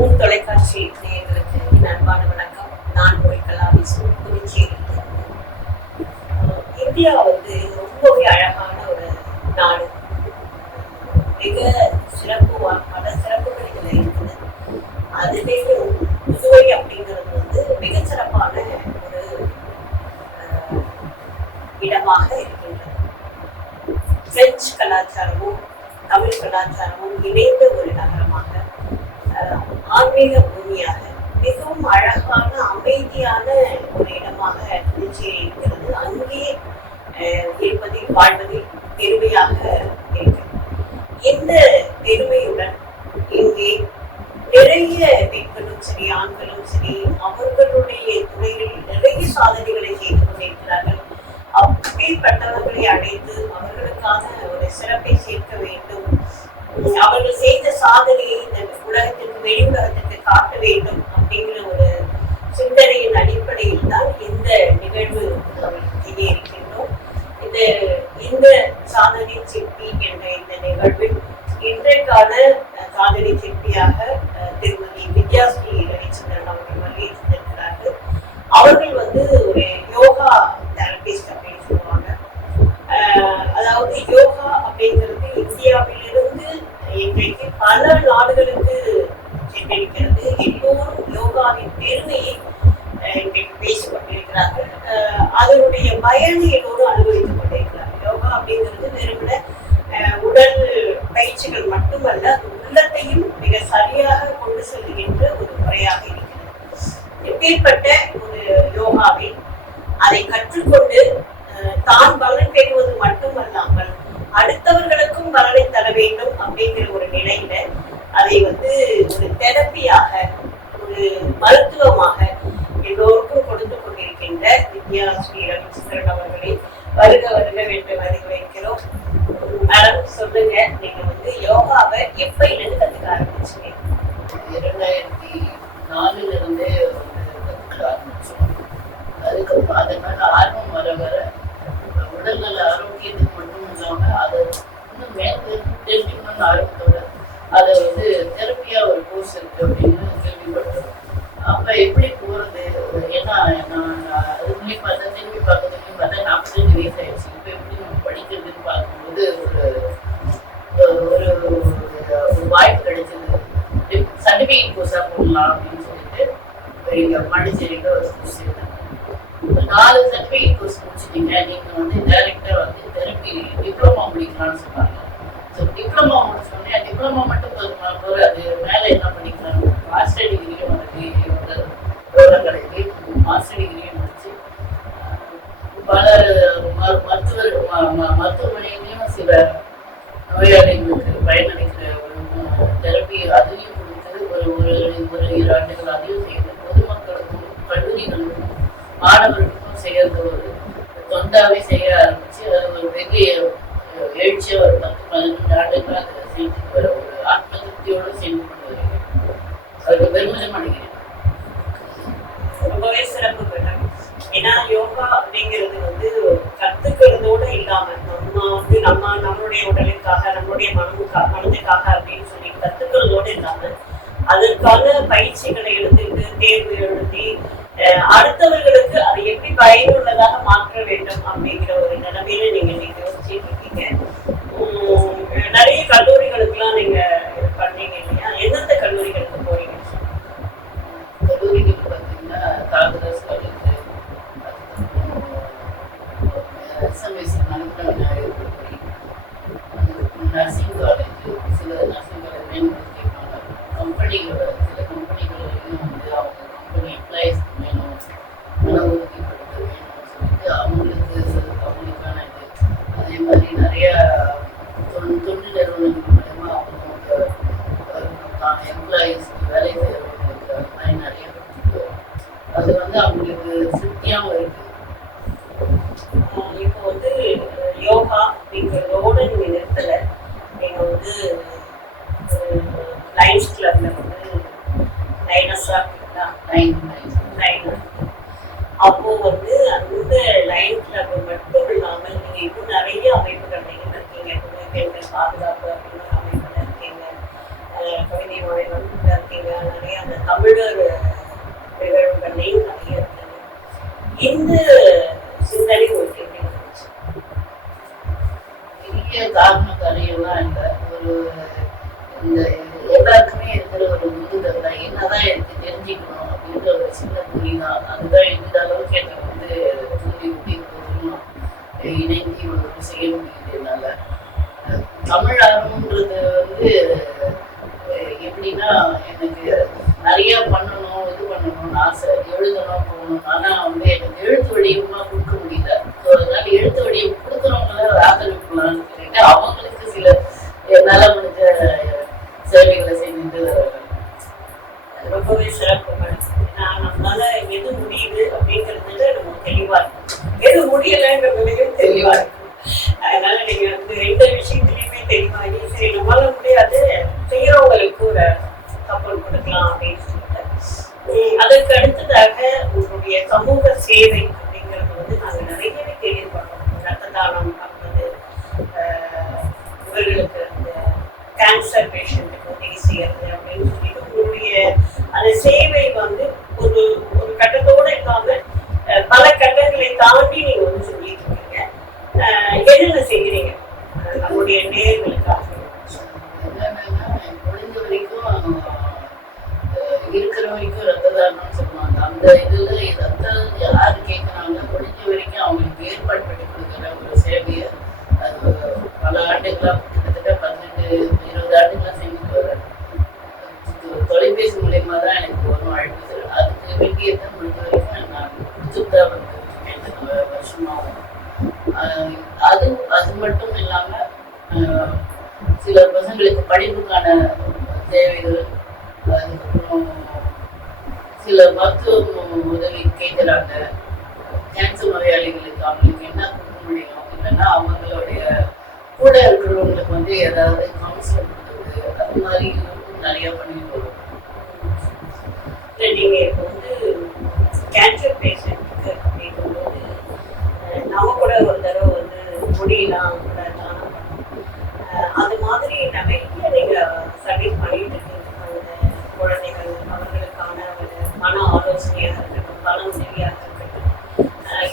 உன் தொலைக்காட்சி நேயர்களுக்கு என் அன்பான வணக்கம். நான் போய் புதுச்சேரி இந்தியா வந்து ரொம்பவே அழகான ஒரு நாடு. மிக சிறப்பு பல சிறப்புகள் இதுல இருக்குது. அதுவே புதுவை அப்படிங்கிறது வந்து மிகச் சிறப்பான ஒரு இடமாக இருக்கின்றது. பிரெஞ்சு கலாச்சாரமும் தமிழ் கலாச்சாரமும் இணைந்த ஒரு நகரமாக ஆன்மீக பூமியாக மிகவும் அழகான அமைதியான ஒரு இடமாக புதுச்சேரி இருக்கிறது. அங்கே இருப்பதில் வாழ்வதில் பெருமையாக இருக்கிறது இந்த பெருமையுடன் இங்கே நிறைய பெண்களும் சரி ஆண்களும் சரி அவர்களுடைய துறைகளில் நிறைய சாதனைகளை செய்து கொண்டிருக்கிறார்கள். அப்படிப்பட்டவர்களை அழைத்து அவர்களுக்கான ஒரு சிறப்பை சேர்க்க வேண்டும். அவர்கள் செய்த சாதனையை இந்த உலகத்திற்கு வெளி உலகத்திற்கு காட்ட வேண்டும் அப்படிங்கிற ஒரு சிந்தனையின் அடிப்படையில் தான் இந்த நிகழ்வு செய்ய இருக்கின்றோம். இந்த இந்த சாதனை சிற்பி என்ற இந்த நிகழ்வில் இன்றைக்கான சாதனை சிற்பியாக திருமதி வித்யாஸ்ரீ ரவிச்சந்திரன் அவர்கள் வருகின்றிருக்கிறார்கள் அவர்கள் வந்து ஒரு யோகா தெரபிஸ்ட் அப்படின்னு சொல்லுவாங்க அதாவது யோகா அப்படிங்கிறது இந்தியாவிலிருந்து இன்றைக்கு பல நாடுகளுக்கு சென்றிருக்கிறது. எல்லோரும் யோகாவின் பெருமையை அஹ், இன்றைக்கு பேசிக் கொண்டிருக்கிறார்கள். அதனுடைய பயனை எல்லோரும் அனுபவித்துக் கொண்டிருக்கிறார்கள். யோகா அப்படிங்கிறது வெறுமனே உடல் பயிற்சிகள் மட்டுமல்ல அது உள்ளத்தையும் மிக சரியாக கொண்டு செல்கின்ற ஒரு முறையாக இருக்கிறது. எப்பேற்பட்ட ஒரு யோகாவில் அதை கற்றுக்கொண்டு தான் பலன் பெறுவது மட்டுமல்லாமல் அடுத்தவர்களுக்கும் பலனை தர வேண்டும் அப்படிங்கிற ஒரு நிலையில அதை வந்து ஒரு தெரப்பியாக ஒரு மருத்துவமாக எல்லோருக்கும் கொடுத்து கொண்டிருக்கின்ற வித்யா ஸ்ரீ ரவிச்சந்திரன் அவர்களை வருக வருக என்று வரவேற்கிறோம். மேடம் சொல்லுங்க. நீங்க வந்து யோகாவை எப்பயிலிருந்து கத்துக்க ஆரம்பிச்சீங்க? இரண்டாயிரத்தி நாலுல இருந்தே வந்து கத்துக்க ஆரம்பிச்சோம். அதுக்கப்புறம் அதன் மேல ஆர்வம் வர வர உடல்நல ஆரோக்கியத்துக்கு மட்டும் இல்லாம அதை இன்னும் மேற்கு தெரிஞ்சுக்கணும்னு ஆர்வத்தோட அதை வந்து தெரப்பியா ஒரு கோர்ஸ் இருக்கு அப்படின்னு கேள்விப்பட்டோம் அப்ப எப்படி போறது? ஏன்னா நான் அதுக்குள்ளேயும் பார்த்தா திரும்பி பார்க்கறதுலையும் பார்த்தா நாற்பத்தஞ்சு வயசு ஆயிடுச்சு இப்ப எப்படி நம்ம படிக்கிறதுன்னு பார்க்கும்போது ஒரு ஒரு வாய்ப்பு கிடைச்சது சர்டிஃபிகேட் கோர்ஸாக போடலாம் அப்படின்னு சொல்லிட்டு இங்கே பாண்டிச்சேரியில் ஒரு கோர்ஸ் ஒரு நாலு சர்டிஃபிகேட் கோர்ஸ் முடிச்சிட்டீங்க நீங்கள் வந்து டைரக்டர் வந்து திருப்பி டிப்ளமா முடிக்கலாம்னு சொன்னாங்க. ஸோ டிப்ளமா முடிச்சோடனே டிப்ளமா மட்டும் போதுமா போகாது மேலே என்ன படிக்கலாம் மாஸ்டர் டிகிரியும் வந்து ப்ரோக்ராம் கிடைக்கு மாஸ்டர் டிகிரியும் முடிச்சு பல ம- மருத்துவர் ம- ம- மருத்துவமனையிலையும் சில நோயாளிகளுக்கு பயனளிக்கிற ஒரு தெரப்பி அதையும் கொடுத்து ஒரு ஒரு ஒரு இரு ஆண்டுகள் அதையும் செய்து பொதுமக்களுக்கும் கல்லூரிகளுக்கும் மாணவர்களுக்கும் செய்யறது ஒரு தொண்டாவே செய்ய ஆரம்பிச்சு அது ஒரு பெரிய எழுச்சியா ஒரு பத்து பதினஞ்சு ஆண்டுகள் அதை செஞ்சுட்டு வர ஒரு ஆத்ம திருப்தியோடு செஞ்சு கொண்டு வருகிறேன் அதுக்கு பெருமிதம் அடைகிறேன் ரொம்பவே சிறப்பு மேடம். ஏன்னா யோகா அப்படிங்கிறது வந்து கத்துக்கிறதோட இல்லாம நம்ம வந்து நம்ம நம்மளுடைய உடலுக்காக நம்மளுடைய மனமுக்காக மனதுக்காக அப்படின்னு சொல்லி கத்துக்கிறதோட இல்லாம அதற்கான பயிற்சிகளை எடுத்துட்டு தேர்வு எழுதி அடுத்தவர்களுக்கு அதை எப்படி பயனுள்ளதாக மாற்ற வேண்டும் அப்படிங்கிற ஒரு நிலைமையில நீங்க நீங்க யோசிச்சுட்டு இருக்கீங்க நிறைய கல்லூரிகளுக்கு எல்லாம் இது பண்ணீங்க இல்லையா எந்தெந்த கல்லூரிகளுக்கு போறீங்க கல்லூரிகள் பார்த்தீங்கன்னா காங்கிரஸ் காலேஜ் எஸ்எம்எஸ் மணிக்கண் கல்லூரி நர்சிங் காலேஜ் சில நர்சிங் காலேஜ் மேம்படுத்திருக்காங்க கம்பெனிகளோட சில கம்பெனிகளையும் வந்து அவங்க கம்பெனி எம்ப்ளாயிஸ்க்கு வேணும் மன உறுதிப்படுத்த வேணும்னு சொல்லிட்டு அவங்களுக்கு அவங்களுக்கான இது அதே மாதிரி நிறைய தொழில் தொழில் நிறுவனங்கள் மூலமா அவங்க எம்ப்ளாயிஸ்க்கு வேலை செய்யறவங்களுக்கு அது மாதிரி நிறைய கொடுத்துட்டு அது வந்து அவங்களுக்கு திருப்தியாகவும் இருக்கு ஆஹ் இப்போ வந்து அஹ், யோகா அப்படிங்கிறதோட நீங்க நிறுத்தல நீங்க வந்து லைன்ஸ் கிளப்ல வந்து லைனஸா இருக்கீங்களா டைம் டைம் லைன் அப்போ வந்து அந்த லைன் கிளப் மட்டும் இல்லாமல் நீங்க இன்னும் நிறைய அமைப்புகள் நீங்க இருக்கீங்க பெண்கள் பாதுகாப்பு அப்படின்னு ஒரு அமைப்புல இருக்கீங்க அஹ், கவிதை முறைகள் இருக்கீங்க இல்லையா நிறைய அந்த தமிழர் நிகழ்வுகள்லையும் நிறைய இருக்குது இந்த சிந்தனை உங்களுக்கு எப்படி இருந்துச்சு பெரிய காரண காரியம்லாம் இல்லை ஒரு இந்த எல்லாருக்குமே இருக்கிற ஒரு உந்துதல் தான் என்னதான் எனக்கு தெரிஞ்சுக்கணும் அப்படின்ற ஒரு சின்ன புள்ளி தான் அதுதான் இந்த அளவுக்கு எனக்கு வந்து தூண்டி விட்டு கொஞ்சம் இணைந்து இவ்வளவு செய்ய முடியுது என்னால அஹ் தமிழ் ஆர்வம்ன்றது வந்து அஹ் எப்படின்னா எனக்கு நிறைய பண்ணணும் ஆசை எழுதணும் போகணும். ஆனா வந்து எனக்கு எழுத்து வடிவமா கொடுக்க முடியல. அதனால எழுத்து வடிவம் கொடுக்குறவங்கள ஆதரவுக்கலாம்னு சொல்லிட்டு அவங்களுக்கு சில என்னால முடிஞ்ச சேவைகளை செஞ்சு ரொம்பவே சிறப்பு நான் நம்மளால எது முடியுது அப்படிங்கிறதுல நமக்கு தெளிவா இருக்கும் எது முடியலைங்கிறதுலயும் தெளிவா இருக்கும் அதனால நீங்க வந்து ரெண்டு விஷயத்துலயுமே தெளிவாகி சரி நம்மளால முடியாது செய்யறவங்களுக்கு ஒரு கப்பல் கொடுக்கலாம் அப்படின்னு அதற்கு அடுத்ததாக உங்களுடைய சமூக சேவை அப்படிங்கிறது வந்து நாங்கள் நிறையவே கேள்விப்படுறோம் ரத்த தானம் பண்ணுறது இவர்களுக்கு அந்த கேன்சர் பேஷண்ட்டுக்கு உதவி செய்யறது அப்படின்னு சொல்லிட்டு உங்களுடைய அந்த சேவை வந்து ஒரு ஒரு கட்டத்தோட இல்லாமல் பல கட்டங்களை தாண்டி முடியும் அவங்களுடைய கூட இருக்கிறவங்களுக்கு வந்து ஏதாவது கவுன்சிலிங் கொடுக்குறது அது மாதிரி நிறைய பண்ணிட்டு வரும். நீங்கள் இப்போ வந்து கேன்சர் பேஷண்ட்டுக்கு அப்படிங்கும்போது நம்ம கூட ஒரு தடவை வந்து முடியலாம் கூட தானம் அது மாதிரி நிறைய நீங்கள் சர்வீஸ் பண்ணிட்டு இருக்கீங்க. குழந்தைகள் அவர்களுக்கான ஒரு மன ஆலோசனையாக இருக்கட்டும் பண உதவியாக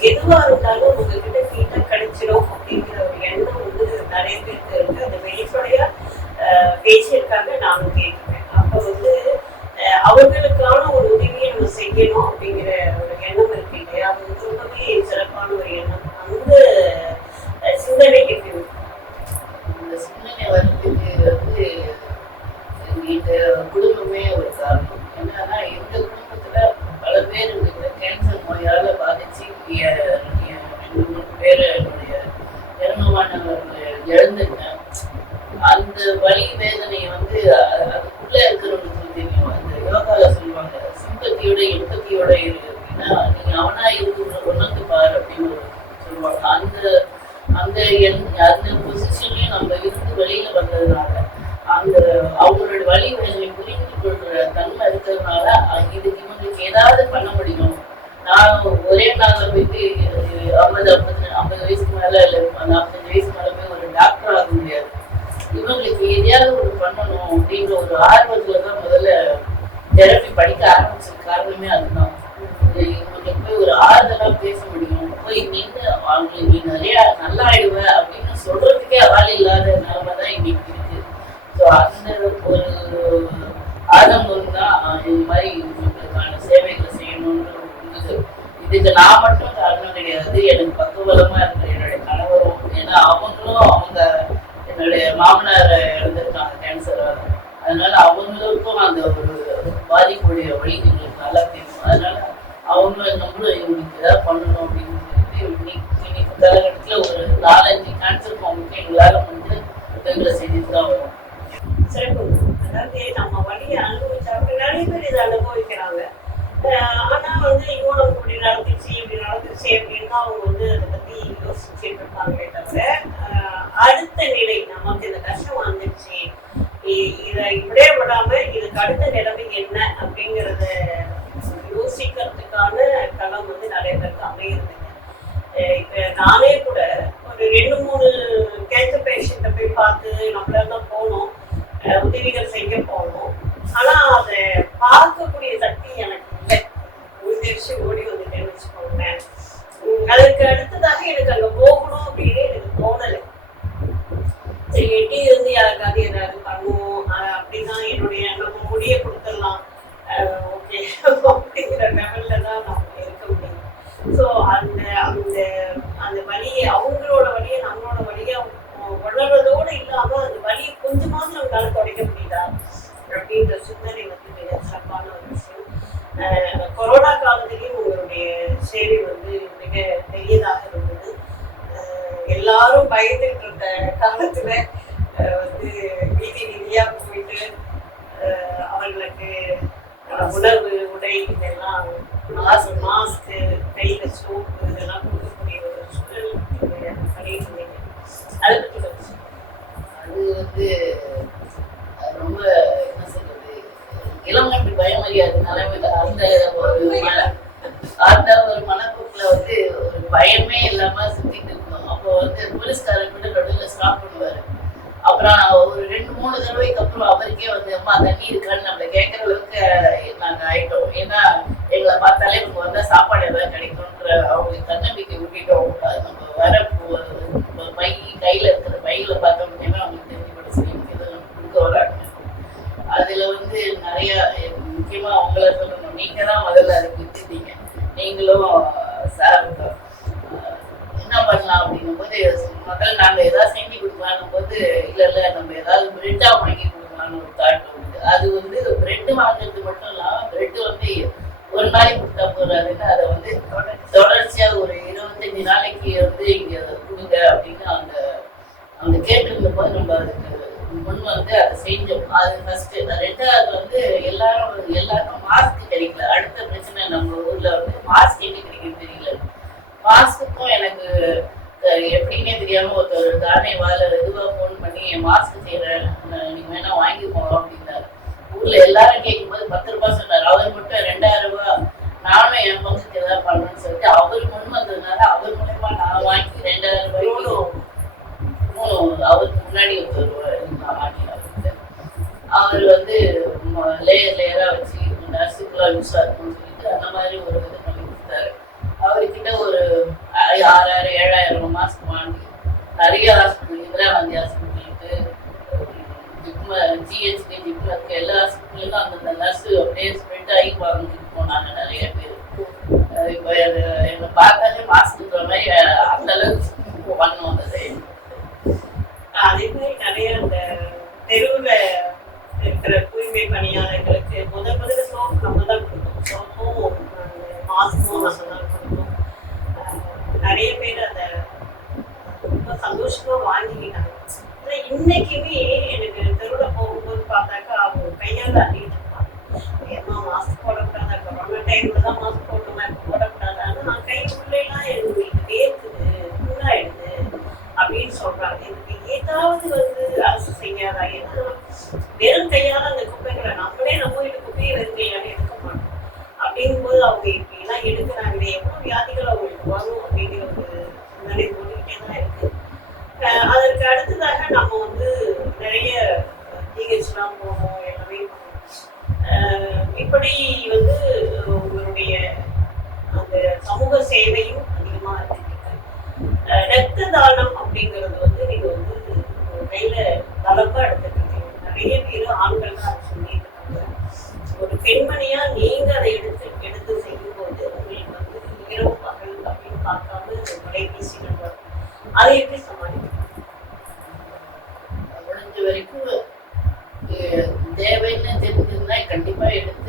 எதுவா இருந்தாலும் உங்ககிட்ட சீட்டா கிடைச்சிடும் அப்படிங்கிற ஒரு எண்ணம் வந்து நிறைய பேருக்கு இருக்கு. அது வெளிப்படையா பேசியிருக்காங்க நானும் கேட்கிறேன் அப்போ வந்து அவர்களுக்கான ஒரு உதவியை நம்ம செய்யணும் அப்படிங்கிற ஒரு எண்ணம் இருக்கு இல்லையா? அது ரொம்பவே சிறப்பான ஒரு எண்ணம். அந்த சிந்தனை எப்படி இருக்கு? இந்த சிந்தனை வர்றதுக்கு வந்து இந்த குடும்பமே ஒரு காரணம் என்னன்னா எங்க குடும்பத்துல பல பேர் இந்த கேன்சர் நோயால பாதிச்சு எ- எ- ரெண்டு மூணு பேர் என்னுடைய இறந்தமானவர்களை இழந்துட்டேன் அந்த வலி வேதனை வந்து அ- அதுக்குள்ள இருக்கிறவங்களுக்கு தெரியும் அந்த யோகால சொல்லுவாங்க சிம்பத்தியோட எம்பத்தியோட இரு அப்படின்னா நீ அவனா இருந்து உணர்ந்து பாரு அப்படின்னு ஒரு சொல்லுவாங்க அந்த அந்த எண் அந்த பொசிஷன்லயும் நம்ம இருந்து வெளியில வந்ததுனால அந்த அவங்களோட வலி வேதனை புரிந்து கொள்ற தன்மை இருக்கிறதுனால அ- இதுக்கு இவங்களுக்கு ஏதாவது பண்ண முடியும் நான் ஒரே நாள்ல போயிட்டு அஹ், ஐம்பது ஐம்பது ஐம்பது வயசுக்கு மேல இல்ல நாற்பத்தஞ்சு வயசுக்கு மேல போய் ஒரு டாக்டர் ஆக முடியாது இவங்களுக்கு எதையாவது ஒரு பண்ணணும் அப்படின்ற ஒரு ஆர்வத்துல தான் முதல்ல தெரப்பி படிக்க ஆரம்பிச்ச காரணமே அதுதான். இவங்களுக்கு போய் ஒரு ஆறுதலாக பேச முடியும்? போய் நின்று அவங்களுக்கு நீ நிறைய நல்லா ஆயிடுவ அப்படின்னு சொல்றதுக்கே ஆள் இல்லாத நிலைமை தான் இன்னைக்கு இருக்கு. ஸோ அந்த ஒரு ஆதங்கம் தான் இது இந்த மாதிரி இவங்களுக்கான சேவைகளை செய்யணும்ன்ற ஒரு இதுக்கு நான் மட்டும் காரணம் கிடையாது. எனக்கு பக்கபலமா இருக்கிற என்னுடைய கணவரும் ஏன்னா அவங்களும் அவங்க என்னுடைய மாமனார் இறந்துருக்காங்க கேன்சரால அதனால அவங்களுக்கும் அந்த ஒரு பாதிப்புடைய வழி எங்களுக்கு நல்லா தெரியும். அதனால அவங்க நம்மளும் இவங்களுக்கு ஏதாவது பண்ணணும் அப்படின்னு சொல்லிட்டு இன்னைக்கு இன்னைக்கு காலகட்டத்தில் ஒரு நாலஞ்சு கேன்சர் ஃபார்முக்கு எங்களால் வந்து உதவிகளை செஞ்சுட்டு தான் வரும். சிறப்பு. அதாவது நம்ம வழியை அனுபவிச்சாங்க நிறைய பேர் இதை அனுபவிக்கிறாங்க. ஆனால் வந்து இவ்வளோ இப்படி நடந்துச்சு இப்படி நடந்துச்சு அப்படின்னு அவங்க வந்து அதை பத்தி யோசிச்சுட்டு இருக்காங்களே தவிர அஹ் அடுத்த நிலை நமக்கு இந்த கஷ்டம் வந்துச்சு இ- இதை இப்படியே விடாம இதுக்கு அடுத்த நிலைமை என்ன அப்படிங்கறது யோசிக்கிறதுக்கான களம் வந்து நிறைய பேருக்கு அமையுதுங்க அஹ் இப்ப நானே கூட ஒரு ரெண்டு மூணு கேன்சர் பேஷண்ட்டை போய் பார்த்து நம்மளால தான் போனோம் அஹ் உதவிகள் செய்ய போனோம் ஆனா அதை சக்தி எனக்கு இல்லை உயிர்ச்சி ஓடி வந்துட்டேன்னு வச்சுக்கோங்களேன் உம் அதுக்கு அடுத்ததாக எனக்கு அங்க போகணும் அப்படின்னு எனக்கு தோணலை சரி எட்டி இருந்து யாருக்காவது ஏதாவது பண்ணுவோம் அஹ் அப்படின்னா என்னுடைய நம்ம முடிய கொடுத்துடலாம் ஓகே அப்படிங்கிற லெவல்ல தான் நான் இருக்க முடியும் ஸோ அந்த அந்த அந்த வழியை அவங்களோட வழியை நம்மளோட வழியை உணர்றதோடு இல்லாம அந்த வழியை கொஞ்சமாவது நம்மளால தொடக்க முடியுதா அப்படின்ற சிந்தனை வந்து மிக சிறப்பான ஒரு விஷயம் அஹ் கொரோனா காலத்திலையும் உங்களுடைய சேவை வந்து மிக பெரியதாக இருந்தது அஹ் எல்லாரும் பயந்துட்டு இருந்த காலத்துல அஹ் வந்து வீதி வீதியா போயிட்டு அஹ் அவர்களுக்கு அஹ் உணவு உடை இதெல்லாம் மாஸ்க் மாஸ்க் கையில சோப்பு இதெல்லாம் கொடுக்கக்கூடிய ஒரு சூழல் நீங்க பண்ணிட்டு இருந்தீங்க அதை பத்தி கொஞ்சம் சொல்லுங்க. அது வந்து அது ரொம்ப என்ன சொல்றது இளமட்டு பயம் அறியாது நிலைமையில அந்த ஒரு மன அந்த ஒரு மனப்போக்குல வந்து ஒரு பயமே இல்லாம சுத்திட்டு இருக்கோம் அப்போ வந்து போலீஸ்காரர் கூட நடுவில் ஸ்டாப் பண்ணுவாரு. அப்புறம் ஒரு ரெண்டு மூணு தடவைக்கு அப்புறம் அவருக்கே வந்து அம்மா தண்ணி இருக்கான்னு நம்மளை கேட்கற அளவுக்கு நாங்க ஆயிட்டோம். ஏன்னா எங்களை பார்த்தாலே இவங்க வந்தா சாப்பாடு எல்லாம் கிடைக்கும்ன்ற அவங்களுக்கு தன்னம்பிக்கை ஊட்டிட்டோம். அது நம்ம வர போ- போ- பை கையில இருக்கிற பையில பார்த்தோம் அப்படின்னா அவங்களுக்கு தெரிஞ்சு கூட சரி இது நம்ம கொடுக்க வராங்க அதுல வந்து நிறைய முக்கியமா அவங்கள சொல்லணும் நீங்க தான் முதல்ல அதை வித்துட்டீங்க நீங்களும் சார் என்ன பண்ணலாம் அப்படின்னும் போது நம்ம ஏதாவது செஞ்சு கொடுக்கலாம்னும் போது இல்ல இல்ல நம்ம ஏதாவது பிரெட்டா வாங்கி கொடுக்கலாம்னு ஒரு தாட் உண்டு. அது வந்து பிரெட் வாங்குறது மட்டும் இல்லாம பிரெட் வந்து ஒரு நாளைக்கு கொடுத்தா போறாதுன்னு அதை வந்து தொடர்ச்சியா ஒரு இருபத்தஞ்சு நாளைக்கு வந்து இங்க கொடுங்க அப்படின்னு அந்த அவங்க கேட்டிருந்த போது நம்ம அதுக்கு முன் வந்து அதை செஞ்சோம். அது ஃபர்ஸ்ட் ரெண்டாவது வந்து எல்லாரும் எல்லாருக்கும் மாஸ்க் கிடைக்கல. அடுத்த பிரச்சனை நம்ம ஊர்ல வந்து மாஸ்க் எங்க கிடைக்கும் தெரியல. மாஸ்க்குக்கும் எனக்கு எப்படின்னே தெரியாம ஒருத்தர் தானே வாழ இதுவா ஃபோன் பண்ணி மாஸ்க் செய்யறேன் நான் நீங்க வேணா வாங்கிக்கோங்க அப்படின்னாரு. ஊர்ல எல்லாரும் கேட்கும்போது பத்து ரூபாய் சொன்னார். அவர் மட்டும் ரெண்டாயிரம் ரூபாய் நானும் என் பங்குக்கு ஏதாவது பண்ணணும்னு சொல்லிட்டு அவர் முன் வந்ததுனால அவர் மூலயமா நான் வாங்கி ரெண்டாயிரம் ரூபாய்க்கு மூணு. அவருக்கு முன்னாடி ஒருத்தர் இருந்தார் மாட்டினார் அவர் வந்து லேயர் லேயரா வச்சு நர்ஸுக்குலாம் யூஸாக இருக்கும்னு சொல்லிட்டு அந்த மாதிரி ஒரு இது பண்ணி கொடுத்தாரு. அவர்கிட்ட ஒரு ஆறாயிரம் ஏழாயிரம் மாசம் வாங்கி நிறைய ஹாஸ்பிட்டல் இந்திரா காந்தி ஹாஸ்பிட்டலுக்கு ஜிப்ம ஜிஹெச்டி ஜிப்மருக்கு எல்லா ஹாஸ்பிட்டலுக்கும் அந்தந்த நர்ஸ் அப்படியே ஸ்ப்ரெட் ஆகி வாங்கிட்டு போனாங்க நிறைய பேர். இப்போ என்னை பார்த்தாலே மாஸ்க் இருக்கிற மாதிரி அந்த அளவுக்கு பண்ணுவோம் அந்த அதே மாதிரி நிறைய அந்த தெருவில் இருக்கிற தூய்மை பணியாளர்களுக்கு முதல் முதல்ல சோப்பு நம்ம தான் கொடுக்கணும். சோப்பும் மாஸ்க்கும் நம்ம நிறைய பேர் அதை ரொம்ப சந்தோஷமா வாங்கிக்கிட்டாங்க ஆனா இன்னைக்குமே எனக்கு தெருவில் போகும்போது பார்த்தாக்கா அவங்க கையால் அள்ளிட்டு இருப்பாங்க ஏமா மாஸ்க் போடக்கூடாதா கொரோனா டைம்ல தான் மாஸ்க் போடணுமா இப்போ போடக்கூடாதான்னு ஆனா நான் கை உள்ளேலாம் எனக்கு வேர்க்குது புண்ணாயிடுது அப்படின்னு சொல்றாங்க எனக்கு ஏதாவது வந்து அரசு செய்யாதா ஏன்னா வெறும் கையால் அந்த குப்பைகளை நம்மளே நம்ம வீட்டு குப்பையை வெறும் எடுக்க மாட்டோம் அப்படிங்கும்போது அவங்க with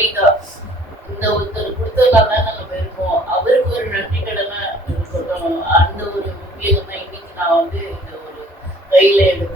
அமெரிக்கா இந்த ஒருத்தர் கொடுத்ததுனால தான் நாங்கள் போயிருக்கோம். அவருக்கு ஒரு நன்றி கடமை அந்த ஒரு முக்கியத்தை இன்னைக்கு நான் வந்து இந்த ஒரு கையில் எடுத்து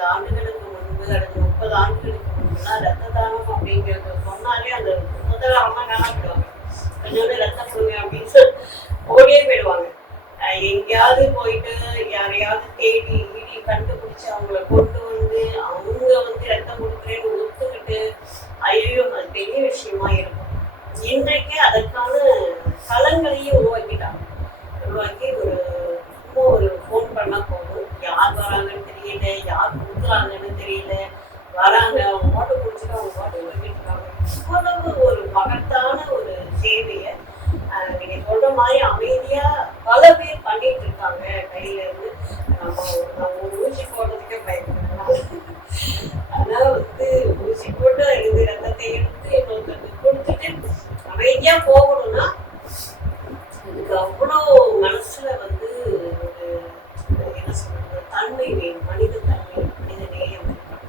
இருபது ஆண்டுகளுக்கு முன்பு அல்லது முப்பது ஆண்டுகளுக்கு முன்புலாம் ரத்த தானம் அப்படிங்கிறது சொன்னாலே அந்த முதல்ல அம்மா காணப்படுவாங்க கொஞ்சோண்டு ரத்தம் கொடுங்க அப்படின்னு சொல்லி ஓடியே போயிடுவாங்க. எங்கேயாவது போயிட்டு யாரையாவது தேடி ஈடி கண்டுபிடிச்சு அவங்கள கொண்டு வந்து அவங்க வந்து ரத்தம் கொடுக்குறேன்னு ஒத்துக்கிட்டு ஐயோ அது பெரிய விஷயமா இருக்கும். இன்றைக்கு அதற்கான களங்களையும் உருவாக்கிட்டாங்க. உருவாக்கி ஒரு சும்மா ஒரு ஃபோன் பண்ணால் போதும். யார் வராங்கன்னு தெரியல யார் கொடுக்குறாங்கன்னு தெரியல. வராங்க அவங்க பாட்டு குடிச்சுட்டு அவங்க பாட்டு வாங்கிட்டுருக்காங்க இவ்வளவு ஒரு மகத்தான ஒரு சேவையை நீங்க சொல்ற மாதிரி அமைதியா பல பேர் பண்ணிட்டு இருக்காங்க. கையில இருந்து நம்ம ஒரு ஊசி போடுறதுக்கே பயப்படுறாங்க ஆனா வந்து ஊசி போட்டு இருந்து ரத்தத்தை எடுத்து இன்னொருத்தருக்கு கொடுத்துட்டு அமைதியா போகணும்னா இதுக்கு அவ்வளோ மனசுல வந்து ஒரு என்ன சொல்றது தன்மை வேணும் மனித தன்மை மனித நேயம் இருக்கணும்.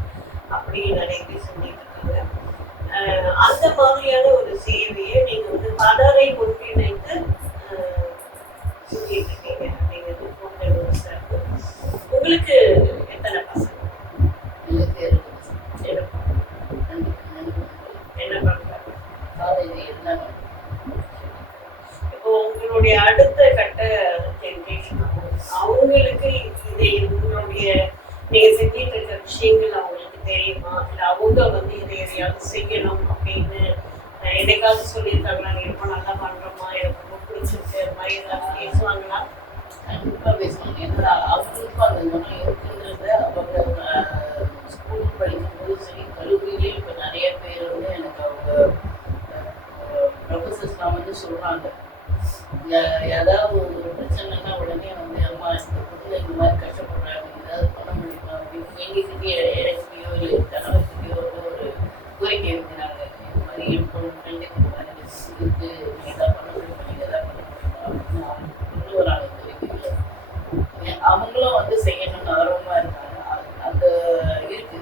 அப்படி நிறைய பேர் சொல்லிட்டு இருக்காங்க அஹ் அந்த மாதிரியான ஒரு சேவையை நீங்க வந்து பலரை ஒன்றிணைத்து அஹ், சொல்லிட்டு இருக்கீங்க அப்படிங்கிறது உங்கள் ஒரு சிறப்பு உங்களுக்கு எத்தனை பசங்க எனக்கு இருக்கு. என்ன நன்றி, நன்றி. என்ன பண்றாங்க காலையில இருந்தாங்க இப்போ உங்களுடைய அடுத்த கட்ட ஜென்ரேஷன் அவங்களுக்கு இது உங்களுடைய நீங்க செஞ்சிட்டு இருக்க விஷயங்கள் அவங்களுக்கு தெரியுமா இல்ல அவங்க வந்து இதை எதையாவது செய்யணும் அப்படின்னு என்னைக்காவது சொல்லியிருக்காங்களா நீ ரொம்ப நல்லா பண்ணுறோமா எனக்கு ரொம்ப பிடிச்சிருக்கு. அது மாதிரி ஏதாவது பேசுவாங்களா? கண்டிப்பாக பேசுவாங்க. ஏன்னா அவங்களுக்கும் அந்த குணம் இருக்குன்றத அவங்க ஸ்கூல் ஸ்கூல் படிக்கும்போது சரி கல்லூரியிலே இப்போ நிறைய பேர் வந்து எனக்கு அவங்க ப்ரொஃபஸர்ஸ்லாம் வந்து சொல்கிறாங்க ஏதாவது ஒரு பிரச்சனைனா உடனே வந்து அம்மா இந்த இந்த மாதிரி கஷ்டப்படுறாங்க. ஏதாவது பண்ண முடியுமா? அப்படின்னு எங்ககிட்டயே இறக்கியோ இல்லை கணவர்கிட்டயோ கோரிக்கை வைக்கிறாங்க இந்த மாதிரி என் பொண்ணு ஃப்ரெண்டுக்கு இந்த மாதிரி இருக்கு நீங்க பண்ண முடியுமா பண்ண முடியுமா அப்படின்னு அவங்க ஒரு வராங்க கோரிக்கைகளை அவங்களும் வந்து செய்யணும்னு ஆர்வமா இருக்காங்க அது- அந்த இருக்கு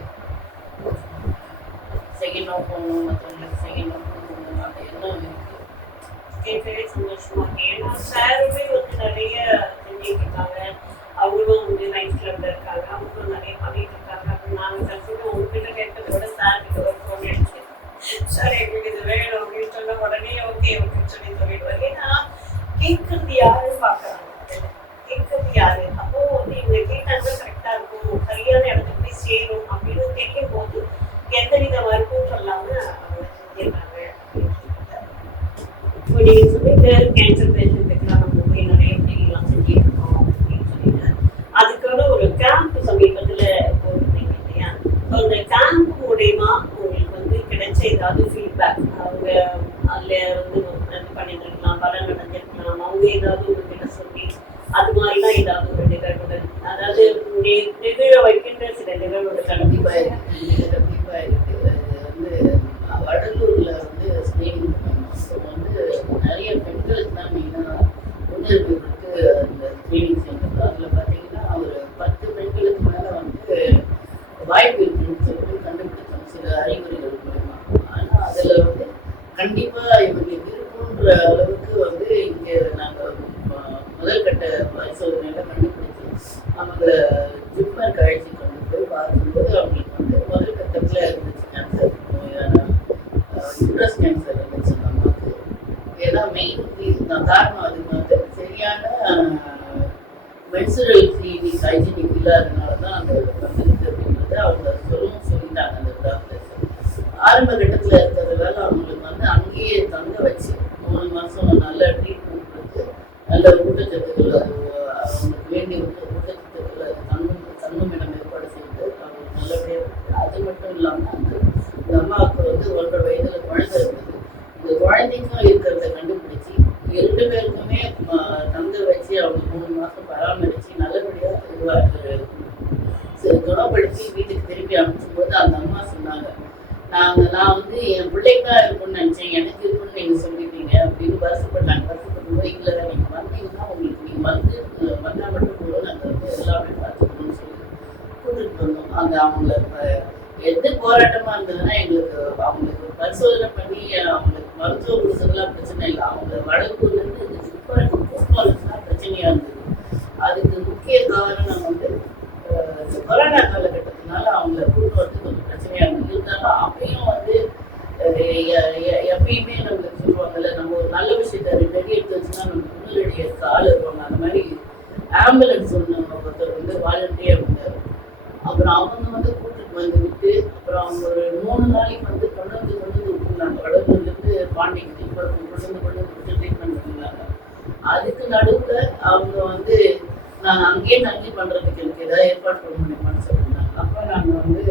செய்யணும் போகணும் மற்றவங்களுக்கு செய்யணும் கொடுக்கணும் அந்த எண்ணம் இருக்கு கேட்கவே சந்தோஷமா இருக்கு ஏன்னா சாருமே வந்து நிறைய செஞ்சுட்டு இருக்காங்க அவங்களும் வந்து நைட் கிளப்ல இருக்காங்க அவங்களும் நிறைய பண்ணிட்டு இருக்காங்க அப்ப நாங்க கடைசியில் உங்ககிட்ட கேட்கறத விட சார் கிட்ட சார் எங்களுக்கு இது வேணும் அப்படின்னு சொன்ன உடனே ஓகே ஓகேன்னு சொல்லி சொல்லிடுவாங்க ஏன்னா கேட்கறது யாருன்னு பார்க்கறாங்க? கேட்கறது யாரு? அப்போ வந்து இவங்க கேட்டாங்க கரெக்டாக இருக்கும். சரியான இடத்துக்கு போய் சேரும் அப்படின்னு கேட்கும் போது எந்த வித மறுப்பும் சொல்லாம அவங்க செஞ்சிருக்காங்க அப்படின்னு சொல்லிட்டு இப்போ நீங்க சொல்லிட்டு கேன்சர் பேஷண்ட்டுக்குலாம் நம்ம போய் நிறைய ஃப்ரீலாம் செஞ்சுட்டு இருக்கோம் அப்படின்னு சொல்லிட்டு அதுக்கான ஒரு கேம்ப் சமீபத்தில் போட்டிருந்தீங்க இல்லையா? ஸோ அந்த கேம்ப் மூலயமா கிடைச்ச ஏதாவது ஃபீட்பேக் அவங்க அதுல வந்து இது பண்ணியிருந்திருக்கலாம் பலன் அடைஞ்சிருக்கலாம் அவங்க ஏதாவது உங்ககிட்ட சொல்லி அது மாதிரிலாம் ஏதாவது ஒரு நிகழ்வுகள் அதாவது நி- நிகழ வைக்கின்ற சில நிகழ்வுகள் கண்டிப்பா கண்டிப்பா இருக்கு இது கண்டிப்பா இருக்கு இது வந்து வடலூர்ல வந்து ஸ்னேகிங் வந்து நிறைய பெண்களுக்கு தான் மெயினா முன்னுரிமை கொடுத்து அந்த ட்ரைனிங் சென்டர் அதுல பாத்தீங்கன்னா ஒரு பத்து பெண்களுக்கு மேல வந்து வாய்ப்பு இருக்குன்னு சொல்லிட்டு கண்டுபிடிச்சோம் சில அறிகுறிகள் மூலமா ஆனா அதுல வந்து கண்டிப்பா இவங்களுக்கு இருக்குன்ற அளவுக்கு வந்து இங்க நாங்க அஹ், முதல் கட்ட பரிசோதனையில கண்டுபிடிச்சு அவங்க ஜிப்மர் அழைச்சி கொண்டு போய் பார்க்கும்போது அவங்களுக்கு வந்து முதல் கட்டத்துல இருந்துச்சு கேன்சர் நோயான யூட்ரஸ் கேன்சர் இருந்துச்சு அந்த அம்மாவுக்கு ஏன்னா மெயின் காரணம் அதுக்கு வந்து சரியான கல்ச்சுரல் கிளீனிக் ஹைஜீனிக் இல்லாதனால தான் அந்த வந்துருக்கு அப்படின்றத அவங்க சொல்லவும் சொல்லிட்டாங்க அந்த டாக்டர்ஸ் ஆரம்ப கட்டத்தில் இருக்கிறதுனால அவங்களுக்கு வந்து அங்கேயே தங்க வச்சு மூணு மாதம் நல்ல ட்ரீட்மெண்ட் கொடுத்து நல்ல ஊட்டச்சத்துக்கள் அந்த அவங்கள எந்த போராட்டமாக இருந்ததுன்னா எங்களுக்கு அவங்களுக்கு பரிசோதனை பண்ணி அவங்களுக்கு மருத்துவ குழுக்கெல்லாம் பிரச்சனை இல்லை. அவங்க வடக்குலேருந்து இந்த சிப்பாளுக்கு போக்குவரத்து தான் பிரச்சனையாக இருந்தது. அதுக்கு முக்கிய காரணம் வந்து இந்த கொரோனா காலகட்டத்தினால அவங்க போக்குவரத்து கொஞ்சம் பிரச்சனையாக இருந்தது. இருந்தாலும் அப்பயும் வந்து எப்பயுமே நம்மளுக்கு சொல்லுவாங்கல்ல நம்ம ஒரு நல்ல விஷயத்த ரெடி எடுத்து வச்சுன்னா நம்ம முன்னாடி எடுத்து ஆள் இருப்பாங்க அந்த மாதிரி ஆம்புலன்ஸ் ஒன்று ஒருத்தர் வந்து வாலண்டியர் வந்து அப்புறம் அவங்க வந்து கூட்டுக்கு வந்து விட்டு அப்புறம் ஒரு மூணு நாளைக்கு வந்து கொண்டு வந்து கொண்டு வந்து விட்டுருந்தாங்க கடவுள்லேருந்து பாண்டிங் கொண்டு வந்து கொண்டு வந்து ட்ரீட்மெண்ட் பண்ணிருந்தாங்க. அதுக்கு நடுவில் அவங்க வந்து நான் அங்கேயே நன்றி பண்ணுறதுக்கு எனக்கு ஏதாவது ஏற்பாடு பண்ண முடியுமான்னு சொல்லியிருந்தாங்க. அப்போ நாங்கள் வந்து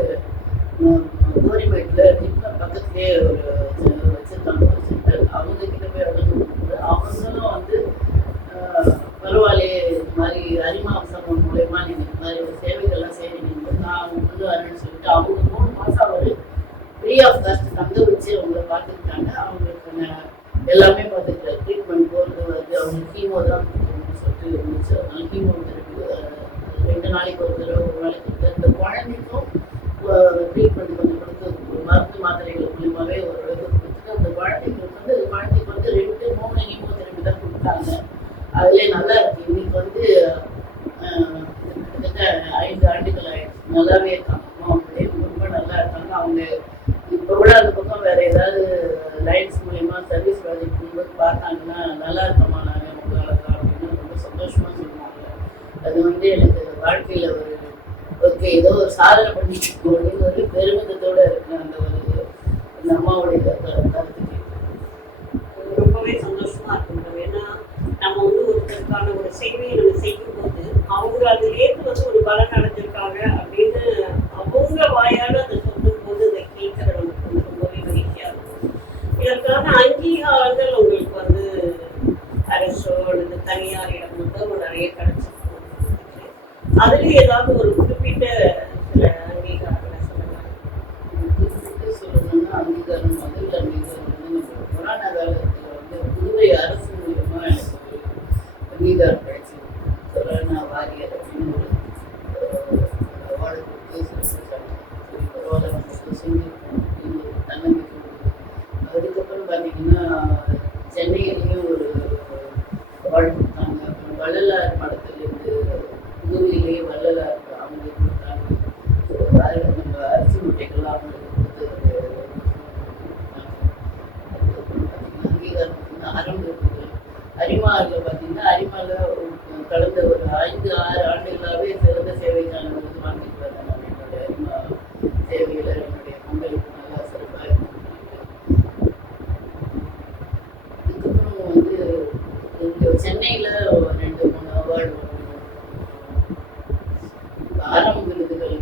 பார்த்தாங்கன்னா நல்லா இருக்கமா நாங்கள் உங்களால் அப்படின்னு ரொம்ப சந்தோஷமாக சொன்னாங்க அது வந்து எனக்கு வாழ்க்கையில் ஒரு ஓகே ஏதோ ஒரு சாதனை பண்ணிட்டு அப்படின்னு ஒரு பெருமிதத்தோடு இருக்கிற அந்த ஒரு இந்த அம்மாவுடைய கருத்துக்கு ரொம்பவே சந்தோஷமா இருக்கும் ஏன்னா நம்ம வந்து ஒருத்தருக்கான ஒரு சேவையை நம்ம செய்யும்போது அவங்க அதுலேருந்து வந்து ஒரு பலன் அடைஞ்சிருக்காங்க அதுலயும் ஏதாவது ஒரு சென்னையில் ரெண்டு மூணு அவார்டு ஆரம்ப விருதுகள்.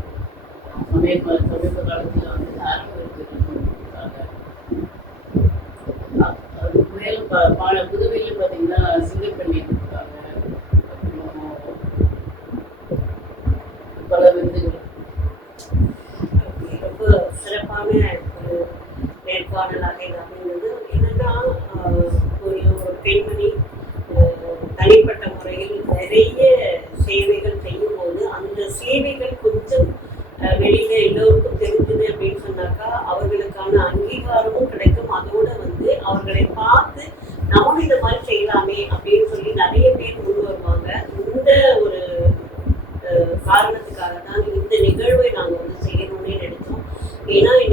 சமீப சமீப காலத்தில் வந்து ஆரம்ப விருதுகள் அது மேலும் பா புதுவையில் பார்த்தீங்கன்னா you